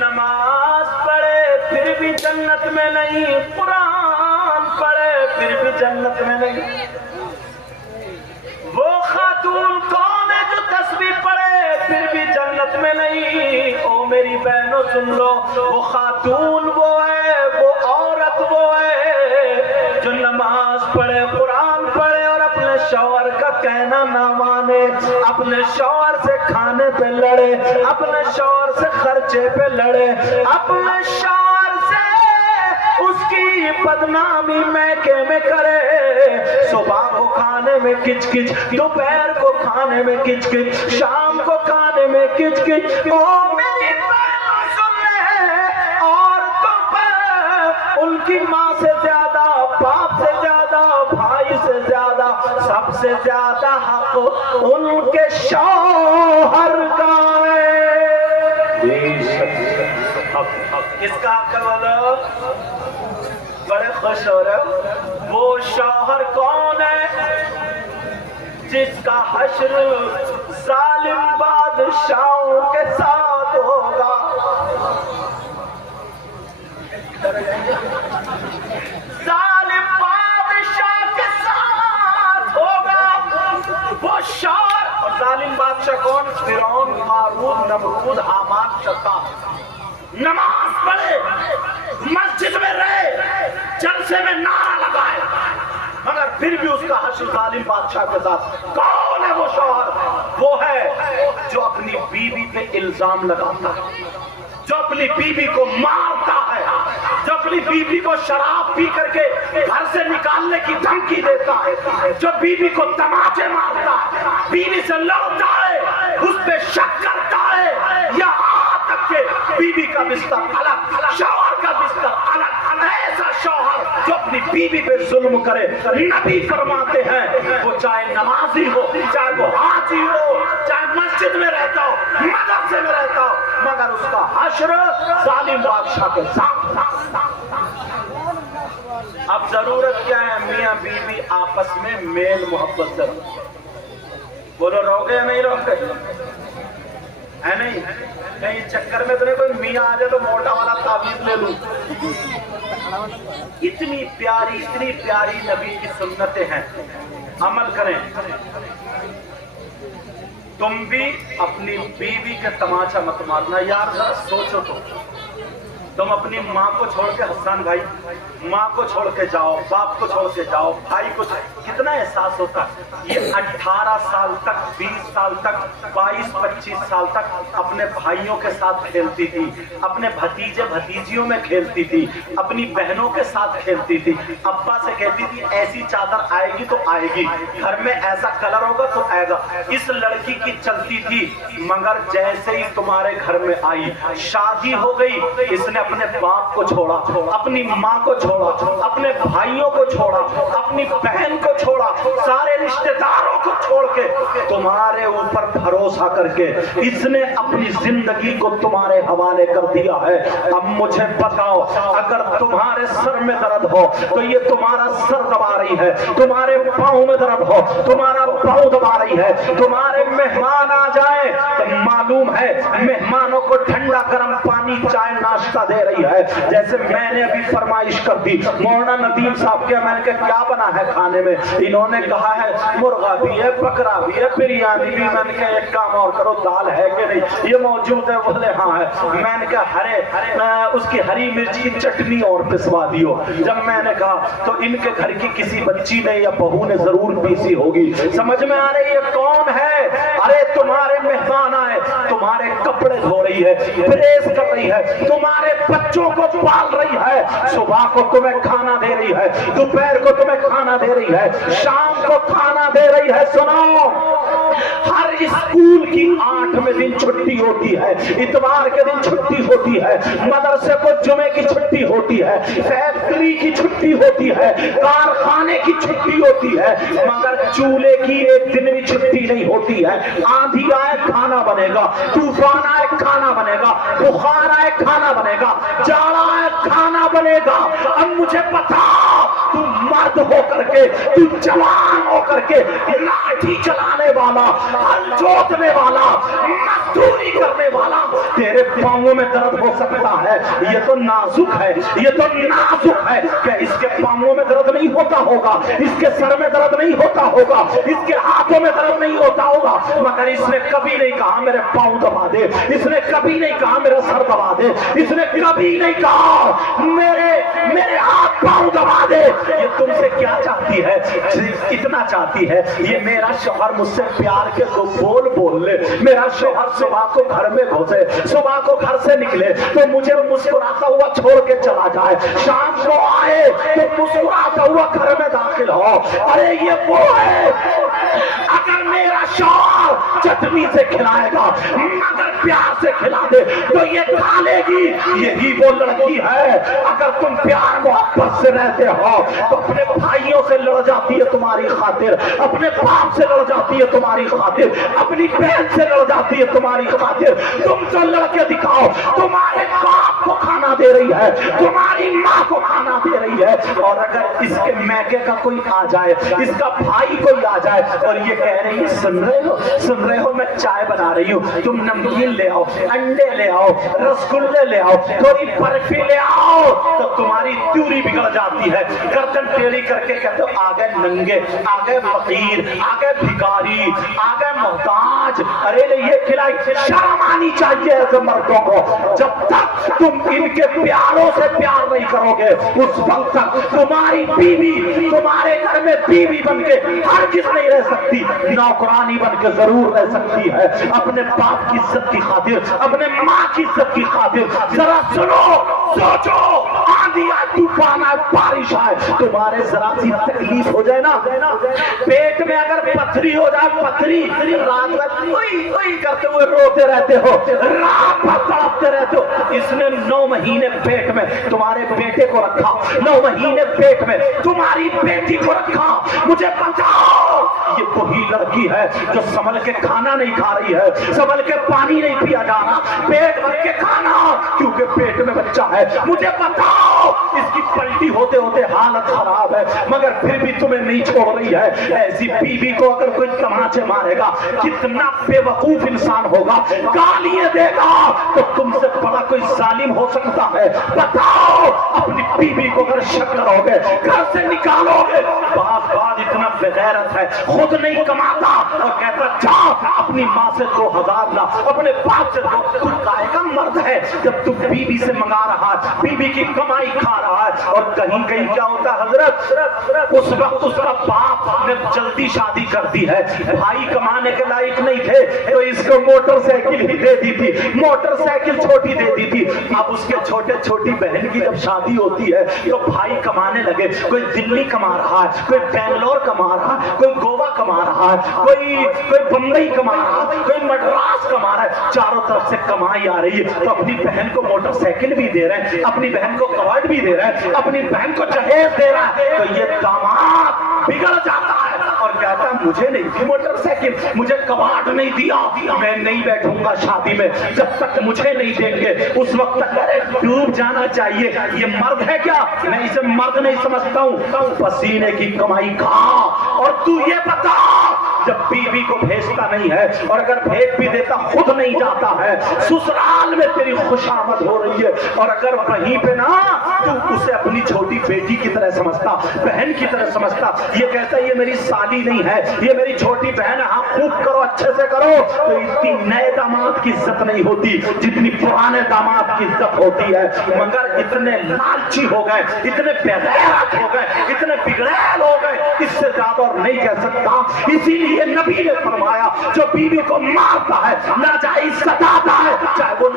نماز پڑھے پھر بھی جنت میں نہیں، قرآن پڑھے پھر بھی جنت میں نہیں۔ وہ خاتون کون ہے جو تسبیح پڑھے پھر بھی جنت میں نہیں؟ او میری بہنوں سن لو، وہ خاتون وہ ہے، وہ عورت وہ ہے جو نماز پڑھے، قرآن پڑھے اور اپنے شوہر کا کہنا نہ مانے، اپنے شوہر سے کھانے پہ لڑے، اپنے شوہر سے خرچے پہ لڑے، اپنے شوہر سے اس کی بدنامی میکے میں کرے، صبح کو کھانے میں کچ کچ، دوپہر کو کھانے میں کچ کچ، شام کو کھانے میں کچ کچ۔ او میری بہنوں سن لے، عورتوں پر ان کی ماں سے زیادہ، باپ سے زیادہ، بھائی سے زیادہ، سب سے زیادہ حق ان کے شوہر کا ہے۔ کس کا حق ہے بولو؟ بڑے خوش ہو رہے۔ وہ شوہر کون ہے جس کا حشر ظالم بادشاہوں کے ساتھ ہوگا؟ ظالم بادشاہ کے ساتھ ہوگا وہ شوہر۔ اور ظالم بادشاہ کون؟ فرعون، قارون، نمرود، حامان، شداد۔ نماز پڑھے، مسجد میں رہے، جلسے میں نعرہ لگائے، مگر پھر بھی اس کا حشر ظالم بادشاہ کے ساتھ۔ کون ہے وہ شوہر؟ وہ ہے جو اپنی بیوی پہ الزام لگاتا ہے، جو اپنی بیوی کو مارتا ہے، جو اپنی بیوی کو شراب پی کر کے گھر سے نکالنے کی دھمکی دیتا ہے، جو بیوی کو تماچے مارتا ہے، بیوی سے لڑتا ہے، اس پہ شک کرتا ہے، یہاں تک کہ بیوی کا بستر الگ، شوہر کا بستر الگ۔ ایسا شوہر جو اپنی بیوی پہ ظلم کرے، نبی فرماتے ہیں وہ چاہے نمازی ہو، چاہے وہ حاجی ہو، چاہے مسجد میں رہتا ہو، مدرسے میں رہتا ہو، مگر اس کا حشر ظالم بادشاہ کے ساتھ۔ اب ضرورت کیا ہے؟ میاں بیوی آپس میں میل محبت سے۔ بولو رو گے یا نہیں رو گے؟ ہے نہیں؟ کہیں چکر میں تو نہیں کوئی میاں آ جائے تو موٹا والا تعویذ لے لوں؟ اتنی پیاری نبی کی سنتیں ہیں، عمل کریں۔ تم بھی اپنی بیوی کے تماشا مت مارنا۔ یار ذرا سوچو تو، تم اپنی ماں کو چھوڑ کے، حسان بھائی، ماں کو چھوڑ کے جاؤ، باپ کو چھوڑ کے جاؤ، بھائی کو، کتنا احساس ہوتا ہے؟ یہ 18 سال تک، 20 سال تک، 22-25 سال تک اپنے بھائیوں کے ساتھ کھیلتی تھی، اپنے بھتیجے بھتیجیوں میں کھیلتی تھی، اپنی بہنوں کے ساتھ کھیلتی تھی، ابا سے کہتی تھی ایسی چادر آئے گی تو آئے گی، گھر میں ایسا کلر ہوگا تو آئے گا۔ اس لڑکی کی چلتی تھی، مگر جیسے ہی تمہارے گھر میں آئی، شادی ہو گئی، اس نے اپنے باپ کو چھوڑا، اپنی ماں کو چھوڑا، اپنے بھائیوں کو چھوڑا، اپنی بہن کو چھوڑا، سارے رشتہ داروں کو چھوڑ کے تمہارے اوپر بھروسہ کر کے اس نے اپنی زندگی کو تمہارے حوالے کر دیا ہے۔ اب مجھے بتاؤ، اگر تمہارے سر میں درد ہو تو یہ تمہارا سر دبا رہی ہے، تمہارے پاؤں میں درد ہو تمہارا پاؤں دبا رہی ہے، تمہارے مہمان آ جائیں تو معلوم ہے مہمانوں کو ٹھنڈا گرم پانی، چائے، ناشتہ دے رہی ہے۔ جیسے میں نے ابھی فرمائش کر دی، مولانا ندیم صاحب کے، میں نے کہا کیا بنا ہے کھانے میں؟ انہوں نے کہا ہے مرغا بھی ہے، بکرا بھی ہے، بریانی بھی۔ میں نے کہا ایک کام اور کرو، دال ہے کہ نہیں؟ یہ موجود ہے؟ بولے ہاں ہے۔ میں نے کہا اس کی ہری مرچ کی چٹنی اور پسوا دیو۔ جب میں نے کہا تو ان کے گھر کی کسی بچی نے یا بہو نے ضرور پیسی ہوگی۔ سمجھ میں آ رہی ہے کون ہے؟ ارے تمہارے مہمان آئے، تمہارے کپڑے دھو رہی ہے، پریس کر رہی ہے، تمہارے بچوں کو پال رہی ہے، صبح کو تمہیں کھانا دے رہی ہے، دوپہر کو تمہیں کھانا دے رہی ہے، شام کو کھانا دے رہی ہے۔ سنو، ہر اسکول کی 8 دن چھٹی ہوتی ہے، اتوار کے دن چھٹی ہوتی ہے، مدرسے کو جمعے کی چھٹی ہوتی ہے، فیکٹری کی چھٹی ہوتی ہے، کارخانے کی چھٹی ہوتی ہے، مگر چولہے کی ایک دن بھی چھٹی نہیں ہوتی ہے۔ آندھی آئے کھانا بنے گا، طوفان آئے کھانا بنے گا، بخار آئے کھانا بنے گا، جاڑا آئے کھانا بنے گا۔ اب مجھے بتا، تم مرد ہو کر کے، تو جوان ہو کر کے لاٹھی چلانے والا، ہل جوتنے والا، مزدوری کرنے والا، تیرے پاؤں میں درد ہو سکتا ہے، یہ تو نازک ہے، یہ تو نازک ہے کہ اس کے پاؤں میں درد نہیں ہوتا ہوگا، اس کے سر میں درد نہیں ہوتا ہوگا، اس کے ہاتھوں میں درد نہیں ہوتا ہوگا، مگر اس نے کبھی نہیں کہا میرے پاؤں دبا دے، اس نے کبھی نہیں کہا میرا سر دبا دے، اس نے کبھی نہیں کہا میرے ہاتھ پاؤں دبا دے۔ یہ تم سے کیا چاہتی ہے؟ اتنا چاہتی ہے یہ میرا شوہر مجھ سے پیار کے دو بول بول لے، میرا شوہر صبح کو گھر میں گھسے، صبح کو گھر سے نکلے تو مجھے مسکراتا ہوا چھوڑ کے چلا جائے، شام کو آئے تو مسکراتا ہوا گھر میں داخل ہو۔ ارے یہ وہ ہے، اگر میرا شوہر چٹنی سے کھلائے گا مگر پیار سے کھلا دے تو یہ کھا لے گی، یہی وہ لڑکی ہے۔ اگر تم پیار محبت سے رہتے ہو تو اپنے بھائیوں سے لڑ جاتی ہے تمہاری خاطر، اپنے باپ سے لڑ جاتی ہے تمہاری خاطر، اپنی بہن سے لڑ جاتی ہے تمہاری خاطر۔ تم تو لڑ کے دکھاؤ، تمہارے باپ کو کھانا دے رہی ہے، تمہاری ماں کو کھانا دے رہی ہے، اور اگر اس کے میکے کا کوئی آ جائے، اس کا بھائی کوئی آ جائے اور یہ کہہ رہی ہے سن رہے ہو میں چائے بنا رہی ہوں، تم نمکین لے آؤ، انڈے لے آؤ، رسگلے لے آؤ، تھوڑی برفی لے آؤ، تو تمہاری تیوری بگڑ جاتی ہے، گردن ٹیڑھی کر کے کہتے ہو آ گئے ننگے، آ گئے فقیر، آ گئے بھکاری، آ گئے محتاج۔ ارے یہ کھلائی، شرم آنی چاہیے ایسے مردوں کو۔ جب تک تم ان کے پیاروں سے پیار نہیں کرو گے اس وقت تک تمہاری بیوی تمہارے گھر میں بیوی بن کے ہرگز نہیں رہ سکتی، نوکرانی بن کے ضرور رہ سکتی ہے، اپنے باپ کی عزت کی خاطر، اپنے ماں کی عزت کی خاطر۔ ذرا سنو، سوچو، آندھی آئے، طوفان آئے، بارش آئے، تمہارے ذرا سی تکلیف ہو جائے نا، پیٹ میں اگر پتھری ہو جائے، پتھری، رات میں اوئی کرتے ہوئے روتے رہتے ہو، رات بھر تڑپتے رہتے ہو۔ اس نے 9 مہینے پیٹ میں تمہارے بیٹے کو رکھا، 9 مہینے پیٹ میں تمہاری بیٹی کو رکھا۔ مجھے بتاؤ یہ وہی لڑکی ہے جو سنبھل کے کھانا نہیں کھا رہی ہے، سنبھل کے پانی نہیں پیا جا رہا، پیٹ بھر کے کھانا کیونکہ پیٹ میں بچہ ہے۔ مجھے بتاؤ اس کی پلٹی ہوتے ہوتے حالت خراب ہے مگر پھر بھی تمہیں نہیں چھوڑ رہی ہے۔ ایسی بیوی کو اگر کوئی تماچے مارے گا، کتنا بے وقوف انسان ہوگا، گالیاں دے گا، تو تم سے بڑا کوئی ظالم ہو سکتا ہے؟ بتاؤ اپنی بیوی کو اگر شک کرو گے، گھر سے نکالو گے، بعض اتنا بغیرت ہے، خود نہیں کماتا اور کہتا جا اپنی ماں سے 2000 لا، اپنے باپ سے دو۔ تو کائے کا مرد ہے جب تو بیوی سے منگا رہا ہے، بیوی کی کمائی کھا رہا ہے۔ اور کہیں کہیں کیا ہوتا ہے حضرت، اس وقت اس کا باپ نے جلدی شادی کر دی ہے، بھائی کمانے کے لائق نہیں تھے تو اس کو موٹر سائیکل ہی دے دی تھی، موٹر سائیکل چھوٹی دے دی تھی۔ اب اس کے چھوٹی بہن کی جب شادی ہوتی ہے تو بھائی کمانے لگے، کوئی دلی کما رہا ہے، کوئی بنگلور کما رہا ہے، کوئی گوا کما رہا ہے، کوئی بمبئی کما رہا ہے، کوئی مدراس کما رہا ہے، چاروں طرف سے کمائی آ رہی ہے۔ تو اپنی بہن کو موٹر سائیکل بھی دے رہے ہیں، اپنی بہن کو کارڈ بھی دے رہے ہیں، اپنی بہن کو جہیز دے رہا ہے، تو یہ داماد بگڑ جاتا ہے اور کہتا ہے مجھے نہیں دی موٹر سائیکل، مجھے کباڑ نہیں دیا، میں نہیں بیٹھوں گا شادی میں جب تک مجھے نہیں دیں گے۔ اس وقت تک ڈوب جانا چاہیے۔ یہ مرد ہے کیا؟ میں اسے مرد نہیں سمجھتا ہوں، پسینے کی کمائی کھا۔ اور تو یہ بتا جب بیوی کو بھیجتا نہیں ہے اور اگر بھیج بھی دیتا خود نہیں جاتا ہے، سسرال میں تیری خوشامد ہو رہی ہے، اور اگر وہیں پہ نا تو اسے اپنی چھوٹی بیٹی کی طرح سمجھتا، بہن کی طرح سمجھتا، یہ کہتا ہے یہ میری سالی نہیں ہے، یہ میری چھوٹی بہن ہے، ہاں خوب کرو، اچھے سے کرو، تو اتنی نئے داماد کی عزت نہیں ہوتی جتنی پرانے داماد کی عزت ہوتی ہے۔ مگر اتنے لالچی ہو گئے، اتنے بغیرت ہو گئے، اتنے بگڑیل ہو گئے، اس سے زیادہ اور نہیں کہہ سکتا۔ اسی لیے نبی نے فرمایا جو بیوی کو مارتا ہے، ناجائز ستاتا ہے، چاہے وہ